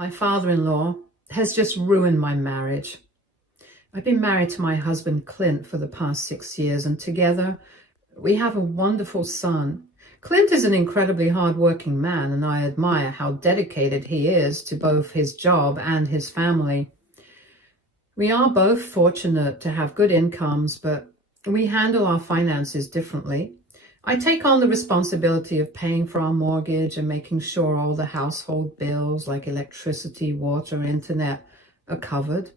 My father-in-law has just ruined my marriage. I've been married to my husband, Clint, for the past 6 years, and together we have a wonderful son. Clint is an incredibly hardworking man, and I admire how dedicated he is to both his job and his family. We are both fortunate to have good incomes, but we handle our finances differently. I take on the responsibility of paying for our mortgage and making sure all the household bills like electricity, water, internet are covered.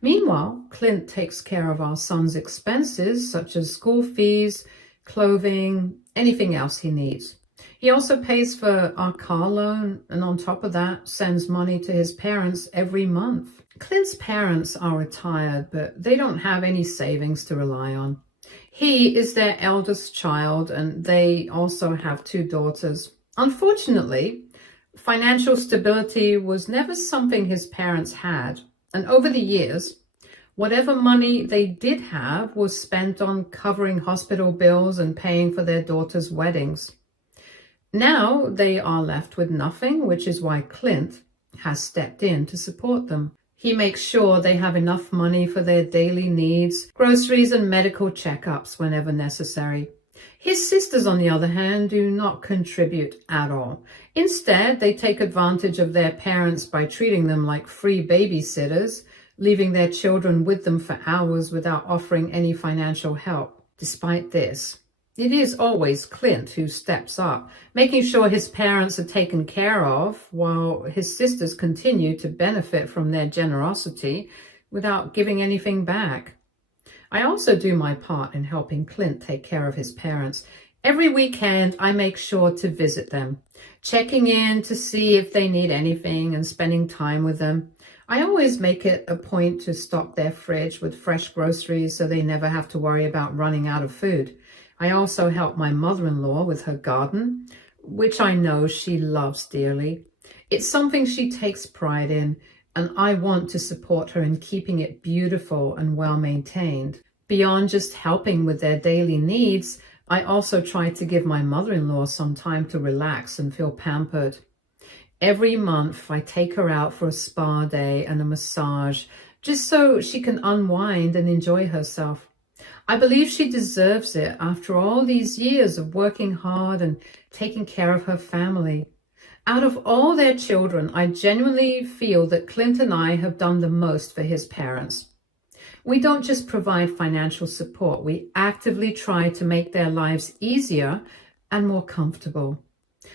Meanwhile, Clint takes care of our son's expenses, such as school fees, clothing, anything else he needs. He also pays for our car loan, and on top of that, sends money to his parents every month. Clint's parents are retired, but they don't have any savings to rely on. He is their eldest child, and they also have 2 daughters. Unfortunately, financial stability was never something his parents had, and over the years, whatever money they did have was spent on covering hospital bills and paying for their daughters' weddings. Now they are left with nothing, which is why Clint has stepped in to support them. He makes sure they have enough money for their daily needs, groceries and medical checkups whenever necessary. His sisters, on the other hand, do not contribute at all. Instead, they take advantage of their parents by treating them like free babysitters, leaving their children with them for hours without offering any financial help. Despite this, it is always Clint who steps up, making sure his parents are taken care of, while his sisters continue to benefit from their generosity without giving anything back. I also do my part in helping Clint take care of his parents. Every weekend, I make sure to visit them, checking in to see if they need anything and spending time with them. I always make it a point to stock their fridge with fresh groceries so they never have to worry about running out of food. I also help my mother-in-law with her garden, which I know she loves dearly. It's something she takes pride in, and I want to support her in keeping it beautiful and well-maintained. Beyond just helping with their daily needs, I also try to give my mother-in-law some time to relax and feel pampered. Every month, I take her out for a spa day and a massage, just so she can unwind and enjoy herself. I believe she deserves it after all these years of working hard and taking care of her family. Out of all their children, I genuinely feel that Clint and I have done the most for his parents. We don't just provide financial support, we actively try to make their lives easier and more comfortable.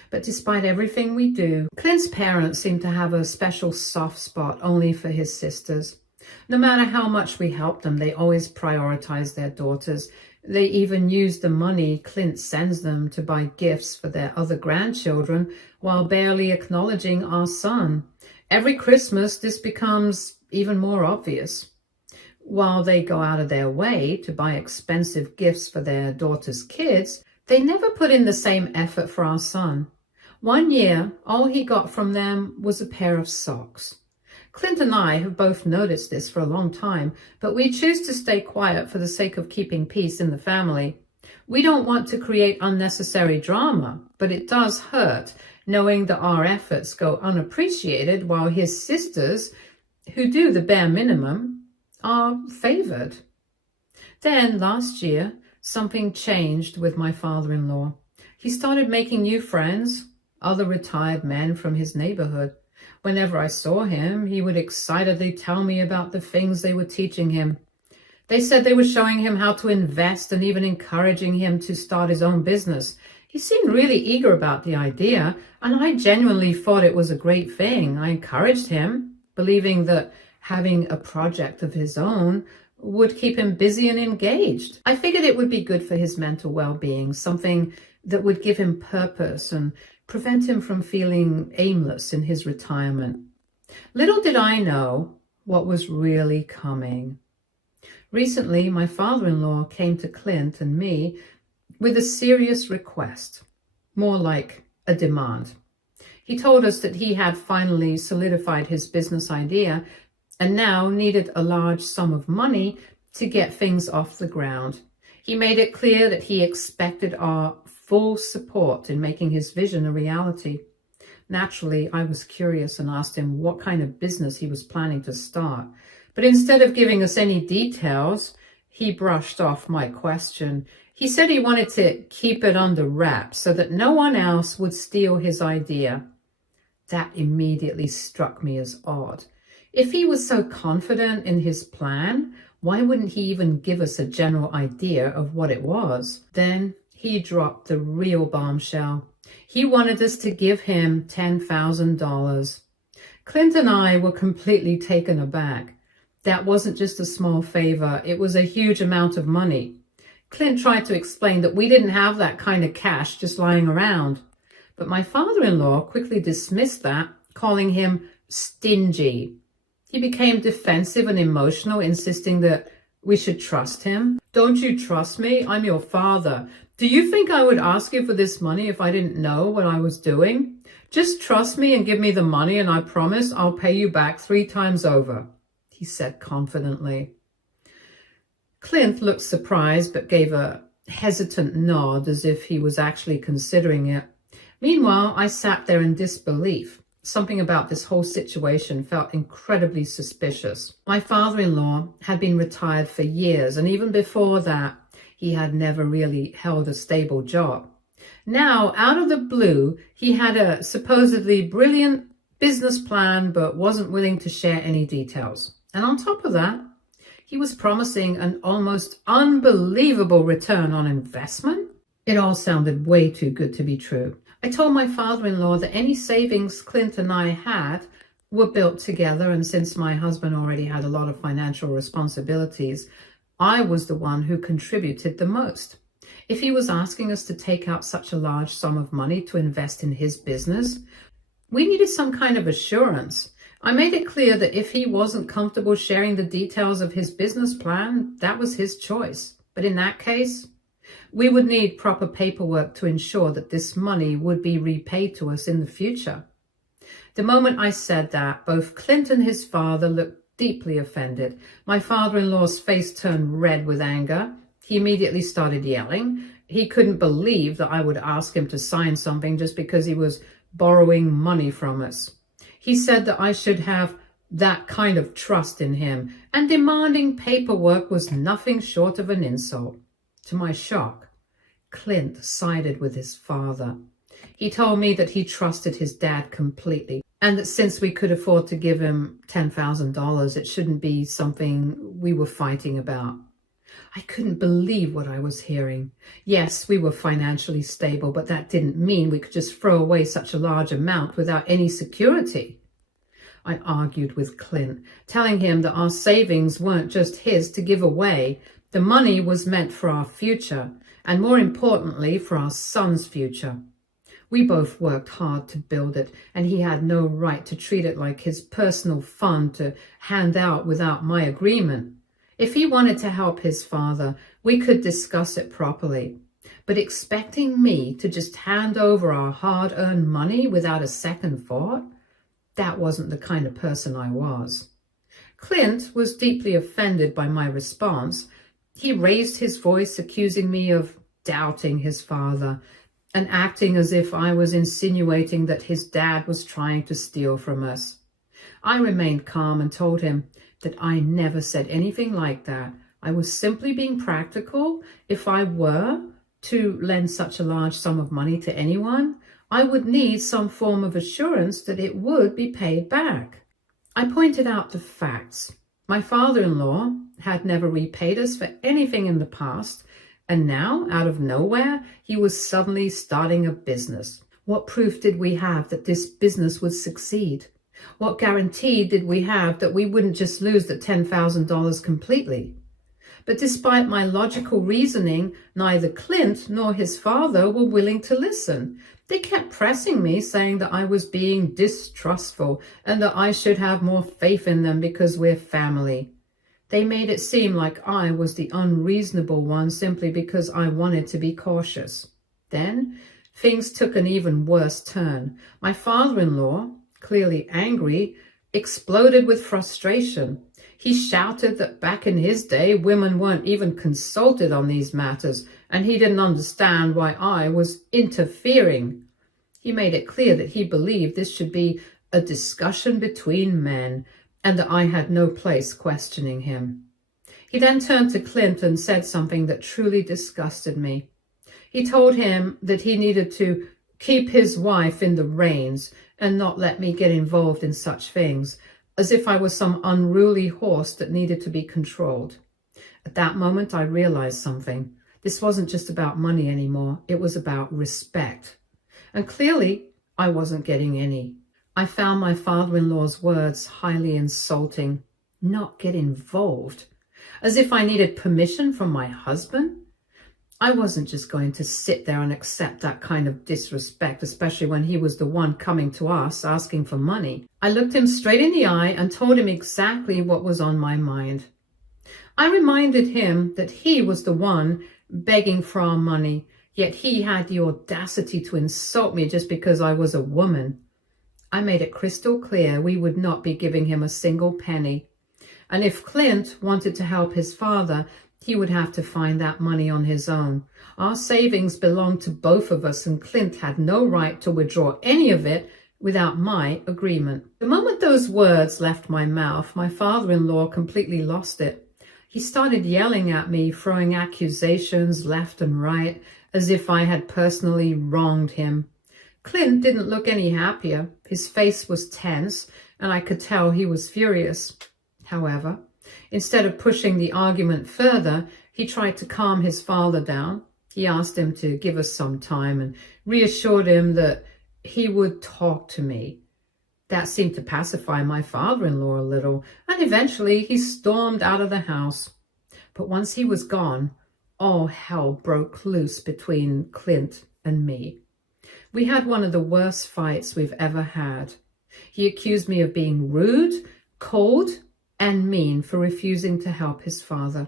But despite everything we do, Clint's parents seem to have a special soft spot only for his sisters. No matter how much we help them, they always prioritize their daughters. They even use the money Clint sends them to buy gifts for their other grandchildren while barely acknowledging our son. Every Christmas, this becomes even more obvious. While they go out of their way to buy expensive gifts for their daughter's kids, they never put in the same effort for our son. One year, all he got from them was a pair of socks. Clint and I have both noticed this for a long time, but we choose to stay quiet for the sake of keeping peace in the family. We don't want to create unnecessary drama, but it does hurt knowing that our efforts go unappreciated while his sisters, who do the bare minimum, are favored. Then last year, something changed with my father-in-law. He started making new friends, other retired men from his neighborhood. Whenever I saw him, he would excitedly tell me about the things they were teaching him. They said they were showing him how to invest and even encouraging him to start his own business. He seemed really eager about the idea, and I genuinely thought it was a great thing. I encouraged him, believing that having a project of his own would keep him busy and engaged. I figured it would be good for his mental well-being, something that would give him purpose and prevent him from feeling aimless in his retirement. Little did I know what was really coming. Recently, my father-in-law came to Clint and me with a serious request, more like a demand. He told us that he had finally solidified his business idea and now needed a large sum of money to get things off the ground. He made it clear that he expected our full support in making his vision a reality. Naturally, I was curious and asked him what kind of business he was planning to start. But instead of giving us any details, he brushed off my question. He said he wanted to keep it under wraps so that no one else would steal his idea. That immediately struck me as odd. If he was so confident in his plan, why wouldn't he even give us a general idea of what it was? Then he dropped the real bombshell. He wanted us to give him $10,000. Clint and I were completely taken aback. That wasn't just a small favor, it was a huge amount of money. Clint tried to explain that we didn't have that kind of cash just lying around. But my father-in-law quickly dismissed that, calling him stingy. He became defensive and emotional, insisting that we should trust him. Don't you trust me? I'm your father. Do you think I would ask you for this money if I didn't know what I was doing? Just trust me and give me the money and I promise I'll pay you back 3 times over, he said confidently. Clint looked surprised but gave a hesitant nod as if he was actually considering it. Meanwhile, I sat there in disbelief. Something about this whole situation felt incredibly suspicious. My father-in-law had been retired for years, and even before that, he had never really held a stable job. Now, out of the blue, he had a supposedly brilliant business plan, but wasn't willing to share any details. And on top of that, he was promising an almost unbelievable return on investment. It all sounded way too good to be true. I told my father-in-law that any savings Clint and I had were built together, and since my husband already had a lot of financial responsibilities, I was the one who contributed the most. If he was asking us to take out such a large sum of money to invest in his business, we needed some kind of assurance. I made it clear that if he wasn't comfortable sharing the details of his business plan, that was his choice. But in that case, we would need proper paperwork to ensure that this money would be repaid to us in the future. The moment I said that, both Clint and his father looked deeply offended. My father-in-law's face turned red with anger. He immediately started yelling. He couldn't believe that I would ask him to sign something just because he was borrowing money from us. He said that I should have that kind of trust in him, and demanding paperwork was nothing short of an insult. To my shock, Clint sided with his father. He told me that he trusted his dad completely, and that since we could afford to give him $10,000, it shouldn't be something we were fighting about. I couldn't believe what I was hearing. Yes, we were financially stable, but that didn't mean we could just throw away such a large amount without any security. I argued with Clint, telling him that our savings weren't just his to give away. The money was meant for our future, and more importantly, for our son's future. We both worked hard to build it, and he had no right to treat it like his personal fund to hand out without my agreement. If he wanted to help his father, we could discuss it properly. But expecting me to just hand over our hard-earned money without a second thought, that wasn't the kind of person I was. Clint was deeply offended by my response. He raised his voice, accusing me of doubting his father and acting as if I was insinuating that his dad was trying to steal from us. I remained calm and told him that I never said anything like that. I was simply being practical. If I were to lend such a large sum of money to anyone, I would need some form of assurance that it would be paid back. I pointed out the facts. My father-in-law had never repaid us for anything in the past, and now, out of nowhere, he was suddenly starting a business. What proof did we have that this business would succeed? What guarantee did we have that we wouldn't just lose the $10,000 completely? But despite my logical reasoning, neither Clint nor his father were willing to listen. They kept pressing me, saying that I was being distrustful and that I should have more faith in them because we're family. They made it seem like I was the unreasonable one simply because I wanted to be cautious. Then things took an even worse turn. My father-in-law, clearly angry, exploded with frustration. He shouted that back in his day, women weren't even consulted on these matters, and he didn't understand why I was interfering. He made it clear that he believed this should be a discussion between men and that I had no place questioning him. He then turned to Clint and said something that truly disgusted me. He told him that he needed to keep his wife in the reins and not let me get involved in such things, as if I was some unruly horse that needed to be controlled. At that moment, I realized something. This wasn't just about money anymore. It was about respect. And clearly, I wasn't getting any. I found my father-in-law's words highly insulting. Not get involved. As if I needed permission from my husband? I wasn't just going to sit there and accept that kind of disrespect, especially when he was the one coming to us asking for money. I looked him straight in the eye and told him exactly what was on my mind. I reminded him that he was the one begging for our money, yet he had the audacity to insult me just because I was a woman. I made it crystal clear we would not be giving him a single penny. And if Clint wanted to help his father, he would have to find that money on his own. Our savings belonged to both of us, and Clint had no right to withdraw any of it without my agreement. The moment those words left my mouth, my father-in-law completely lost it. He started yelling at me, throwing accusations left and right, as if I had personally wronged him. Clint didn't look any happier. His face was tense, and I could tell he was furious. However, instead of pushing the argument further, he tried to calm his father down. He asked him to give us some time and reassured him that he would talk to me. That seemed to pacify my father-in-law a little, and eventually he stormed out of the house. But once he was gone, all hell broke loose between Clint and me. We had one of the worst fights we've ever had. He accused me of being rude, cold, and mean for refusing to help his father.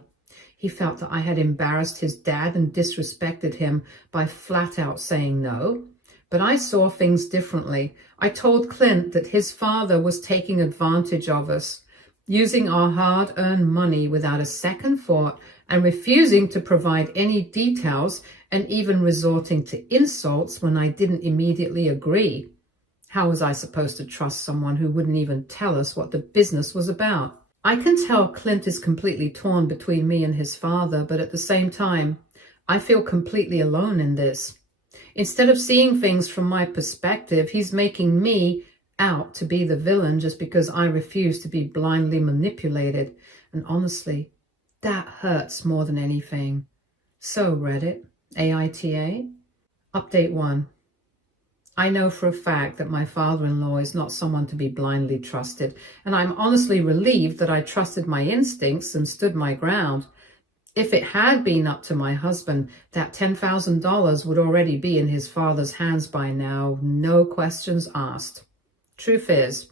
He felt that I had embarrassed his dad and disrespected him by flat out saying no. But I saw things differently. I told Clint that his father was taking advantage of us, using our hard-earned money without a second thought and refusing to provide any details and even resorting to insults when I didn't immediately agree. How was I supposed to trust someone who wouldn't even tell us what the business was about? I can tell Clint is completely torn between me and his father, but at the same time, I feel completely alone in this. Instead of seeing things from my perspective, he's making me out to be the villain just because I refuse to be blindly manipulated. And honestly, that hurts more than anything. So Reddit, AITA, Update 1. I know for a fact that my father-in-law is not someone to be blindly trusted, and I'm honestly relieved that I trusted my instincts and stood my ground. If it had been up to my husband, that $10,000 would already be in his father's hands by now, no questions asked. Truth is,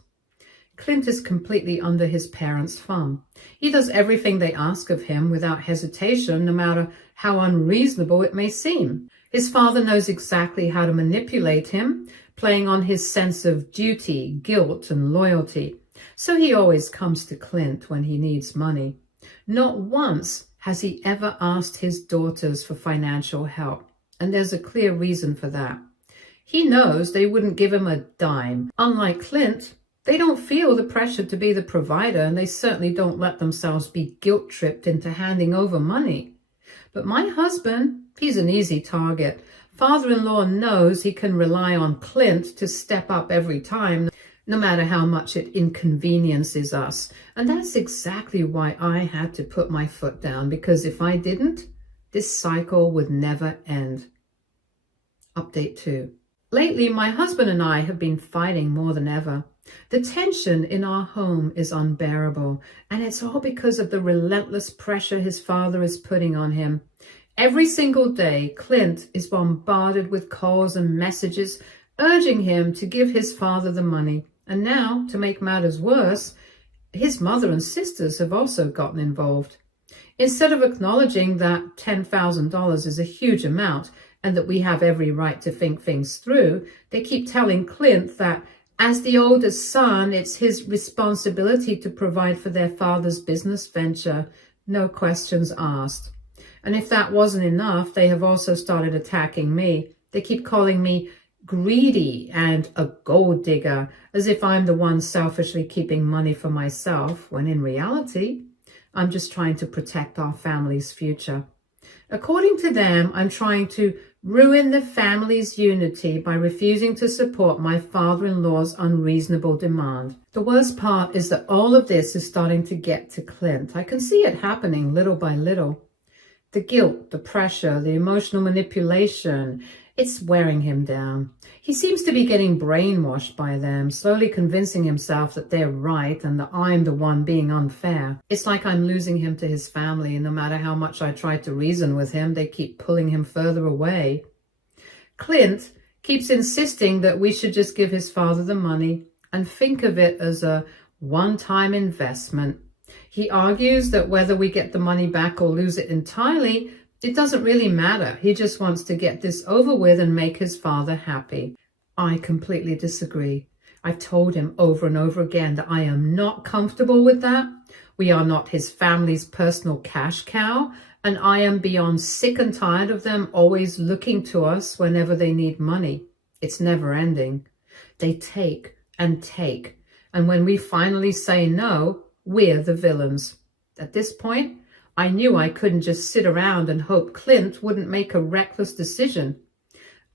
Clint is completely under his parents' thumb. He does everything they ask of him without hesitation, no matter how unreasonable it may seem. His father knows exactly how to manipulate him, playing on his sense of duty, guilt, and loyalty. So he always comes to Clint when he needs money. Not once has he ever asked his daughters for financial help, and there's a clear reason for that. He knows they wouldn't give him a dime. Unlike Clint, they don't feel the pressure to be the provider, and they certainly don't let themselves be guilt-tripped into handing over money. But my husband, he's an easy target. Father-in-law knows he can rely on Clint to step up every time, no matter how much it inconveniences us. And that's exactly why I had to put my foot down, because if I didn't, this cycle would never end. Update 2. Lately, my husband and I have been fighting more than ever. The tension in our home is unbearable, and it's all because of the relentless pressure his father is putting on him. Every single day, Clint is bombarded with calls and messages urging him to give his father the money. And now, to make matters worse, his mother and sisters have also gotten involved. Instead of acknowledging that $10,000 is a huge amount and that we have every right to think things through, they keep telling Clint that as the oldest son, it's his responsibility to provide for their father's business venture, no questions asked. And if that wasn't enough, they have also started attacking me. They keep calling me greedy and a gold digger, as if I'm the one selfishly keeping money for myself, when in reality, I'm just trying to protect our family's future. According to them, I'm trying to ruin the family's unity by refusing to support my father-in-law's unreasonable demand. The worst part is that all of this is starting to get to Clint. I can see it happening little by little. The guilt, the pressure, the emotional manipulation, it's wearing him down. He seems to be getting brainwashed by them, slowly convincing himself that they're right and that I'm the one being unfair. It's like I'm losing him to his family, and no matter how much I try to reason with him, they keep pulling him further away. Clint keeps insisting that we should just give his father the money and think of it as a one-time investment. He argues that whether we get the money back or lose it entirely, it doesn't really matter. He just wants to get this over with and make his father happy. I completely disagree. I've told him over and over again that I am not comfortable with that. We are not his family's personal cash cow, and I am beyond sick and tired of them always looking to us whenever they need money. It's never ending. They take and take, and when we finally say no, we're the villains. At this point, I knew I couldn't just sit around and hope Clint wouldn't make a reckless decision.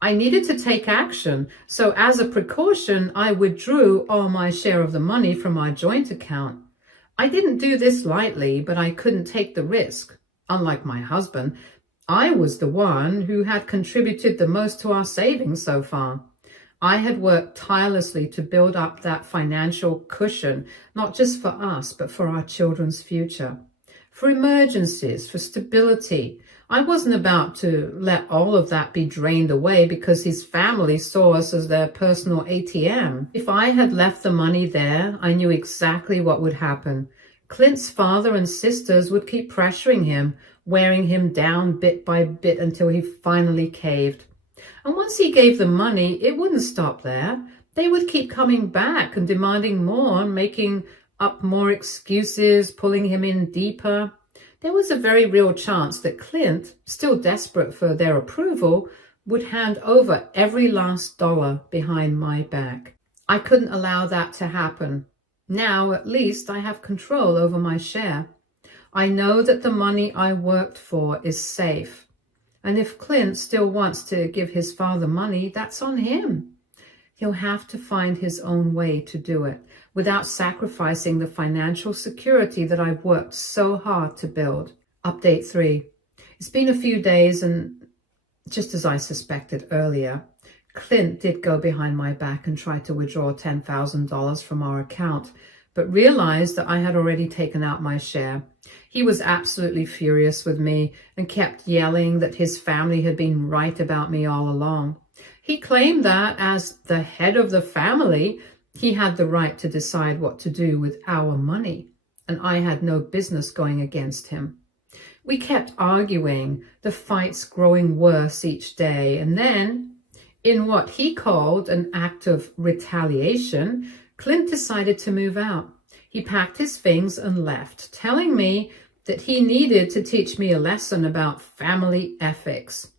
I needed to take action, so as a precaution, I withdrew all my share of the money from our joint account. I didn't do this lightly, but I couldn't take the risk. Unlike my husband, I was the one who had contributed the most to our savings so far. I had worked tirelessly to build up that financial cushion, not just for us, but for our children's future. For emergencies, for stability. I wasn't about to let all of that be drained away because his family saw us as their personal ATM. If I had left the money there, I knew exactly what would happen. Clint's father and sisters would keep pressuring him, wearing him down bit by bit until he finally caved. And once he gave the money, it wouldn't stop there. They would keep coming back and demanding more, and making up more excuses, pulling him in deeper. There was a very real chance that Clint, still desperate for their approval, would hand over every last dollar behind my back. I couldn't allow that to happen. Now, at least, I have control over my share. I know that the money I worked for is safe. And if Clint still wants to give his father money, that's on him. He'll have to find his own way to do it, without sacrificing the financial security that I've worked so hard to build. Update 3. It's been a few days, and just as I suspected earlier, Clint did go behind my back and try to withdraw $10,000 from our account, but realized that I had already taken out my share. He was absolutely furious with me and kept yelling that his family had been right about me all along. He claimed that, as the head of the family, he had the right to decide what to do with our money, and I had no business going against him. We kept arguing, the fights growing worse each day, and then, in what he called an act of retaliation, Clint decided to move out. He packed his things and left, telling me that he needed to teach me a lesson about family ethics.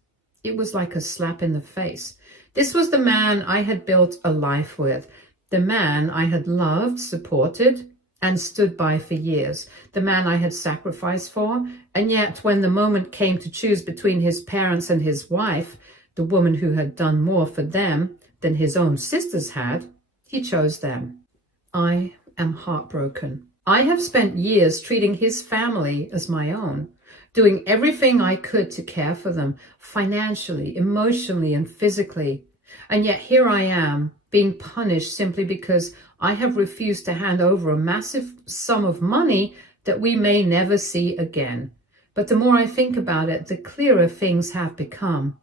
It was like a slap in the face. This was the man I had built a life with, the man I had loved, supported, and stood by for years, the man I had sacrificed for, and yet when the moment came to choose between his parents and his wife, the woman who had done more for them than his own sisters had, he chose them. I am heartbroken. I have spent years treating his family as my own, doing everything I could to care for them, financially, emotionally, and physically. And yet here I am, being punished simply because I have refused to hand over a massive sum of money that we may never see again. But the more I think about it, the clearer things have become.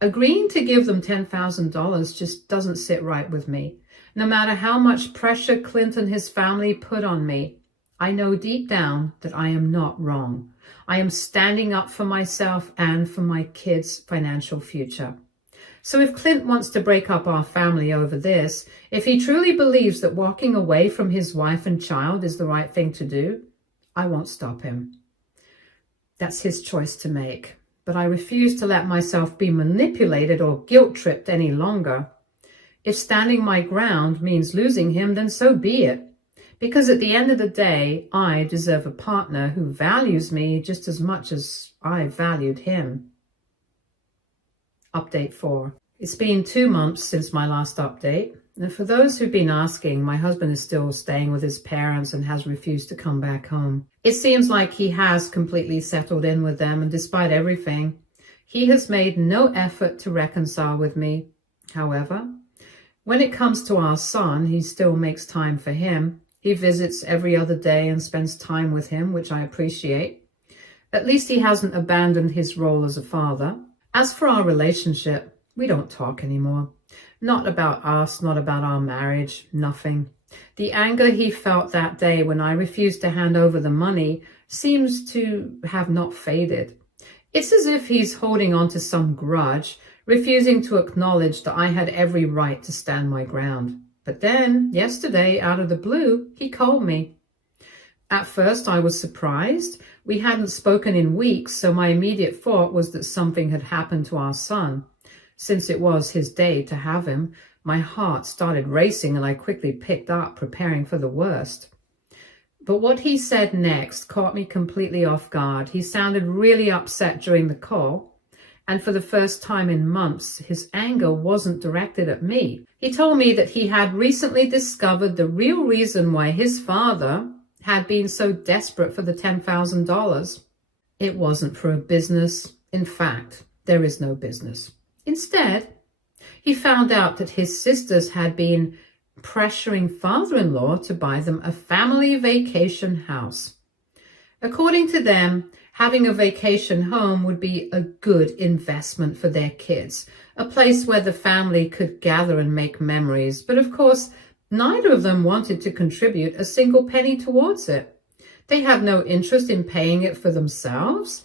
Agreeing to give them $10,000 just doesn't sit right with me. No matter how much pressure Clint and his family put on me, I know deep down that I am not wrong. I am standing up for myself and for my kids' financial future. So if Clint wants to break up our family over this, if he truly believes that walking away from his wife and child is the right thing to do, I won't stop him. That's his choice to make. But I refuse to let myself be manipulated or guilt-tripped any longer. If standing my ground means losing him, then so be it. Because at the end of the day, I deserve a partner who values me just as much as I valued him. Update 4. It's been 2 months since my last update. And for those who've been asking, my husband is still staying with his parents and has refused to come back home. It seems like he has completely settled in with them, and despite everything, he has made no effort to reconcile with me. However, when it comes to our son, he still makes time for him. He visits every other day and spends time with him, which I appreciate. At least he hasn't abandoned his role as a father. As for our relationship, we don't talk anymore. Not about us, not about our marriage, nothing. The anger he felt that day when I refused to hand over the money seems to have not faded. It's as if he's holding on to some grudge, refusing to acknowledge that I had every right to stand my ground. But then, yesterday, out of the blue, he called me. At first, I was surprised. We hadn't spoken in weeks, so my immediate thought was that something had happened to our son. Since it was his day to have him, my heart started racing and I quickly picked up, preparing for the worst. But what he said next caught me completely off guard. He sounded really upset during the call, and for the first time in months, his anger wasn't directed at me. He told me that he had recently discovered the real reason why his father had been so desperate for the $10,000. It wasn't for a business. In fact, there is no business. Instead, he found out that his sisters had been pressuring father-in-law to buy them a family vacation house. According to them, having a vacation home would be a good investment for their kids, a place where the family could gather and make memories. But of course, neither of them wanted to contribute a single penny towards it. They had no interest in paying it for themselves.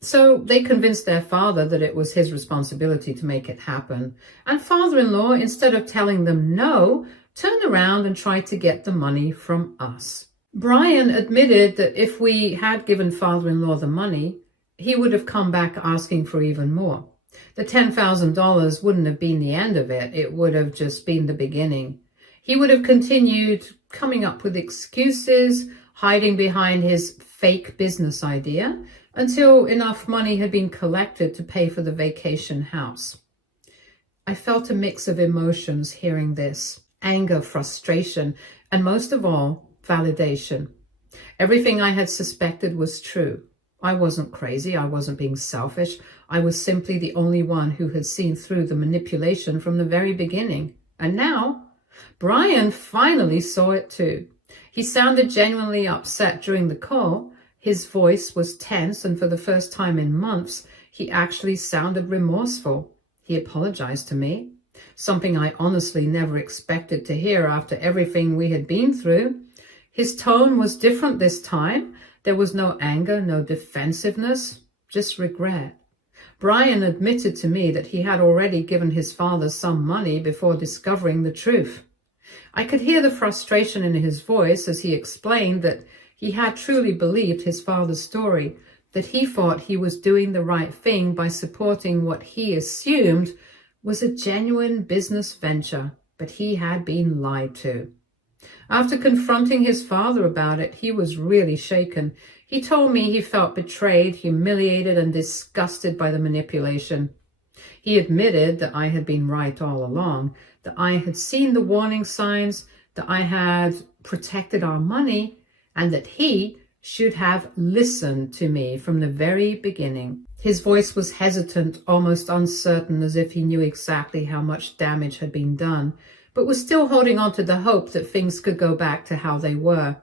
So they convinced their father that it was his responsibility to make it happen. And father-in-law, instead of telling them no, turned around and tried to get the money from us. Brian admitted that if we had given father-in-law the money, he would have come back asking for even more. The $10,000 wouldn't have been the end of it. It would have just been the beginning. He would have continued coming up with excuses, hiding behind his fake business idea, until enough money had been collected to pay for the vacation house. I felt a mix of emotions hearing this: anger, frustration, and most of all, validation. Everything I had suspected was true. I wasn't crazy. I wasn't being selfish. I was simply the only one who had seen through the manipulation from the very beginning. And now, Brian finally saw it too. He sounded genuinely upset during the call. His voice was tense, and for the first time in months, he actually sounded remorseful. He apologized to me, something I honestly never expected to hear after everything we had been through. His tone was different this time. There was no anger, no defensiveness, just regret. Brian admitted to me that he had already given his father some money before discovering the truth. I could hear the frustration in his voice as he explained that he had truly believed his father's story, that he thought he was doing the right thing by supporting what he assumed was a genuine business venture, but he had been lied to. After confronting his father about it, he was really shaken. He told me he felt betrayed, humiliated, and disgusted by the manipulation. He admitted that I had been right all along, that I had seen the warning signs, that I had protected our money, and that he should have listened to me from the very beginning. His voice was hesitant, almost uncertain, as if he knew exactly how much damage had been done, but was still holding on to the hope that things could go back to how they were.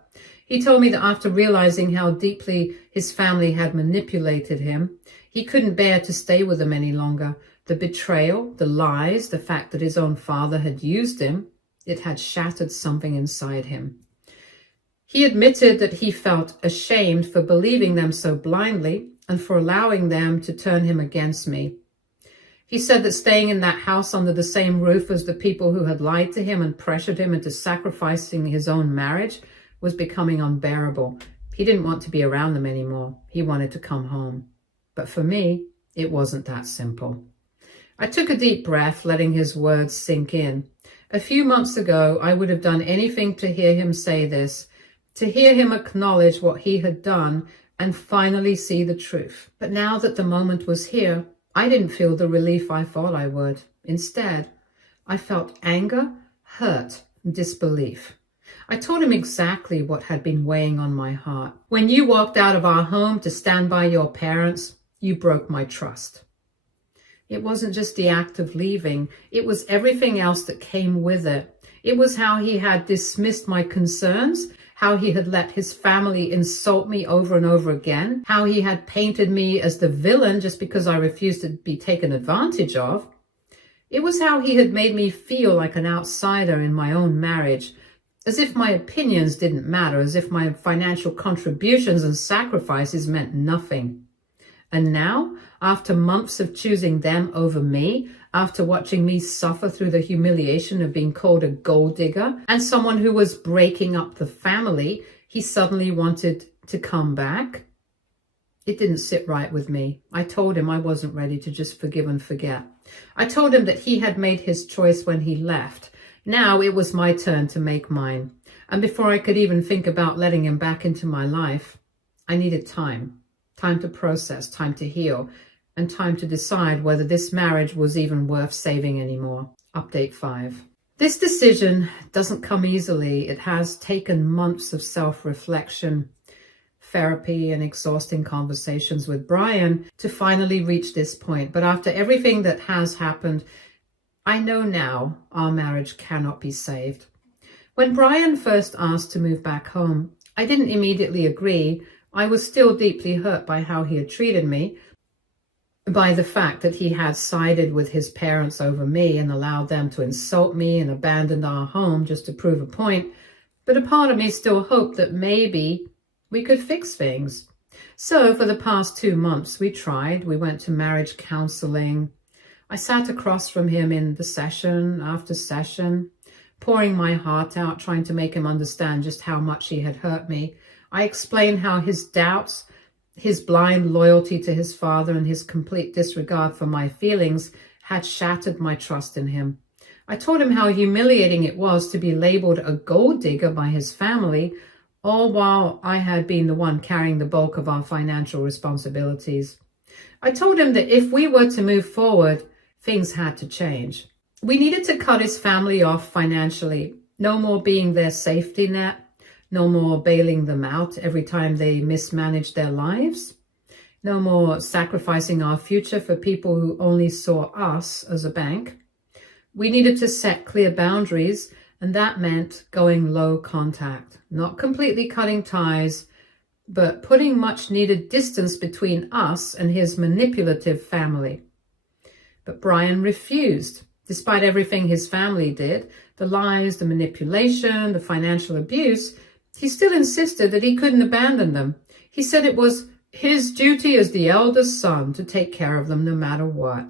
He told me that after realizing how deeply his family had manipulated him, he couldn't bear to stay with them any longer. The betrayal, the lies, the fact that his own father had used him, it had shattered something inside him. He admitted that he felt ashamed for believing them so blindly and for allowing them to turn him against me. He said that staying in that house under the same roof as the people who had lied to him and pressured him into sacrificing his own marriage was becoming unbearable. He didn't want to be around them anymore. He wanted to come home. But for me, it wasn't that simple. I took a deep breath, letting his words sink in. A few months ago, I would have done anything to hear him say this, to hear him acknowledge what he had done and finally see the truth. But now that the moment was here, I didn't feel the relief I thought I would. Instead, I felt anger, hurt, and disbelief. I told him exactly what had been weighing on my heart. When you walked out of our home to stand by your parents, you broke my trust. It wasn't just the act of leaving, it was everything else that came with it. It was how he had dismissed my concerns, how he had let his family insult me over and over again, how he had painted me as the villain just because I refused to be taken advantage of. It was how he had made me feel like an outsider in my own marriage, as if my opinions didn't matter, as if my financial contributions and sacrifices meant nothing. And now, after months of choosing them over me, after watching me suffer through the humiliation of being called a gold digger and someone who was breaking up the family, he suddenly wanted to come back. It didn't sit right with me. I told him I wasn't ready to just forgive and forget. I told him that he had made his choice when he left. Now it was my turn to make mine. And before I could even think about letting him back into my life, I needed time. Time to process, time to heal, and time to decide whether this marriage was even worth saving anymore. Update 5. This decision doesn't come easily. It has taken months of self-reflection, therapy, and exhausting conversations with Brian to finally reach this point. But after everything that has happened, I know now our marriage cannot be saved. When Brian first asked to move back home, I didn't immediately agree. I was still deeply hurt by how he had treated me, by the fact that he had sided with his parents over me and allowed them to insult me and abandoned our home just to prove a point. But a part of me still hoped that maybe we could fix things. So for the past 2 months, we tried. We went to marriage counseling. I sat across from him in the session after session, pouring my heart out, trying to make him understand just how much he had hurt me. I explained how his doubts, his blind loyalty to his father, and his complete disregard for my feelings had shattered my trust in him. I told him how humiliating it was to be labeled a gold digger by his family, all while I had been the one carrying the bulk of our financial responsibilities. I told him that if we were to move forward, things had to change. We needed to cut his family off financially. No more being their safety net. No more bailing them out every time they mismanaged their lives. No more sacrificing our future for people who only saw us as a bank. We needed to set clear boundaries, and that meant going low contact, not completely cutting ties, but putting much needed distance between us and his manipulative family. But Brian refused. Despite everything his family did, the lies, the manipulation, the financial abuse, he still insisted that he couldn't abandon them. He said it was his duty as the eldest son to take care of them no matter what.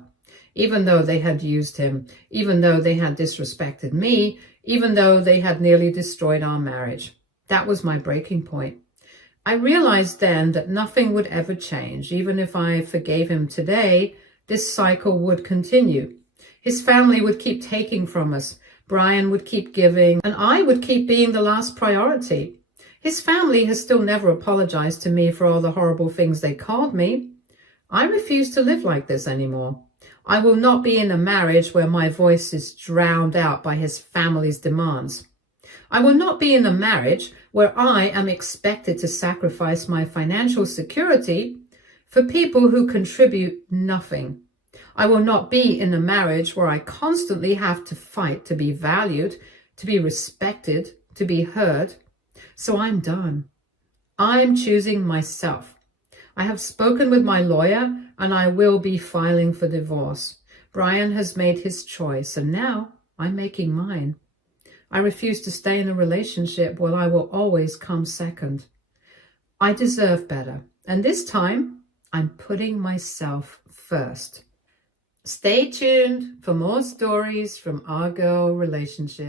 Even though they had used him, even though they had disrespected me, even though they had nearly destroyed our marriage. That was my breaking point. I realized then that nothing would ever change. Even if I forgave him today, this cycle would continue. His family would keep taking from us. Brian would keep giving, and I would keep being the last priority. His family has still never apologized to me for all the horrible things they called me. I refuse to live like this anymore. I will not be in a marriage where my voice is drowned out by his family's demands. I will not be in a marriage where I am expected to sacrifice my financial security for people who contribute nothing. I will not be in a marriage where I constantly have to fight to be valued, to be respected, to be heard. So I'm done. I'm choosing myself. I have spoken with my lawyer and I will be filing for divorce. Brian has made his choice and now I'm making mine. I refuse to stay in a relationship where I will always come second. I deserve better. And this time I'm putting myself first. Stay tuned for more stories from our girl relationship.